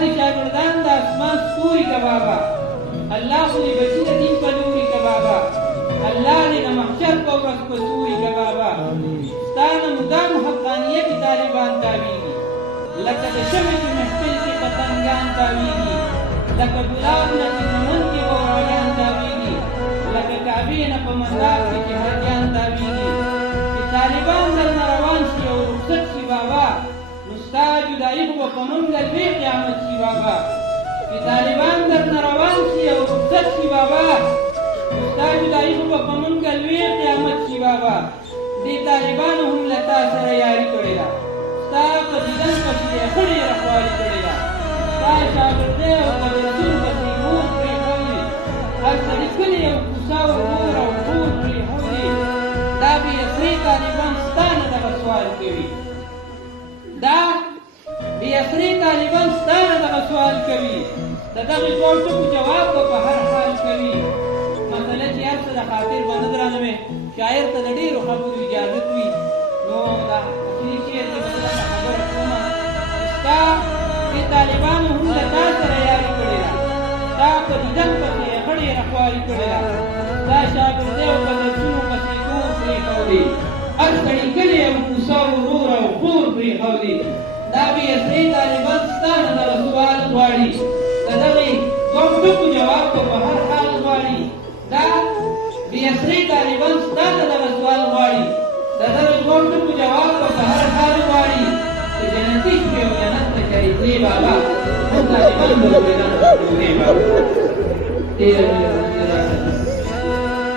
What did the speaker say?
دي شاگردان د اسمان ستوري که بابا الله خو دې بچي د دین په لوري که بابا الله دې د محشر په ورځ په سوري که بابا ستا نه مدام حقانیت طالبان تاویږي لکه د شمع په محفل کې پتنګان تاویږي لکه ګلاب نه چې چمن کې غوراګان تاویږي لکه کعبې نه په منداب کې چې حاجیان تاویږي چې طالبان درنه روان شي او رخصت شي بابا نو ستا جدایي خو به په موږ لوی قیامت شي بابا چې طالبان درنه روان شي او رخصت شي بابا نو ستا جدایي خو به په موږ لوی قیامت شي بابا دې طالبانو هم له تا سره یاري کړې ده ستا په دیدن پسې یې خړې رخوالي کړې ده ستا شاګردۍ او په بېلتون پسې مور پرېښودې هر سړي کلي او کوڅه او مور او کور پرېښودې دا بې اثرې طالبان ستا نه دغه سوال کوي دا بې اثرې طالبان ستا نه دغه سوال کوي د دغې دوو ټکو جواب به په هر حال کوي مسله چې هر څه د خاطر به نه درانوې شاعر ته د ډېرو خبرو اجازت وي نو دا اصلي شعر کې به زه درته خبره کومه ستا دې طالبانو هم له تا سره یاري کړې ده ستا په دیدن پسې یې خړې رخواري کړې ده ستا شاګردۍ او په درسونو پسې کور پرېښودې هر سړي کلي او کوڅه ورور او خور پرېښودې دا بې اثرې طالبان ستا نه دغه سوال غواړي د دغې دوو ټکو جواب به په هر حال غواړي دا بې اثرې طالبان ستا نه دغه سوال غواړي د دغه دوو ټکو جواب به په هر حال غواړي چې جنتي شوې او جنت ته چرېدلې بابا موږ طالبان به د جنت ته ډوبې بابا ډېره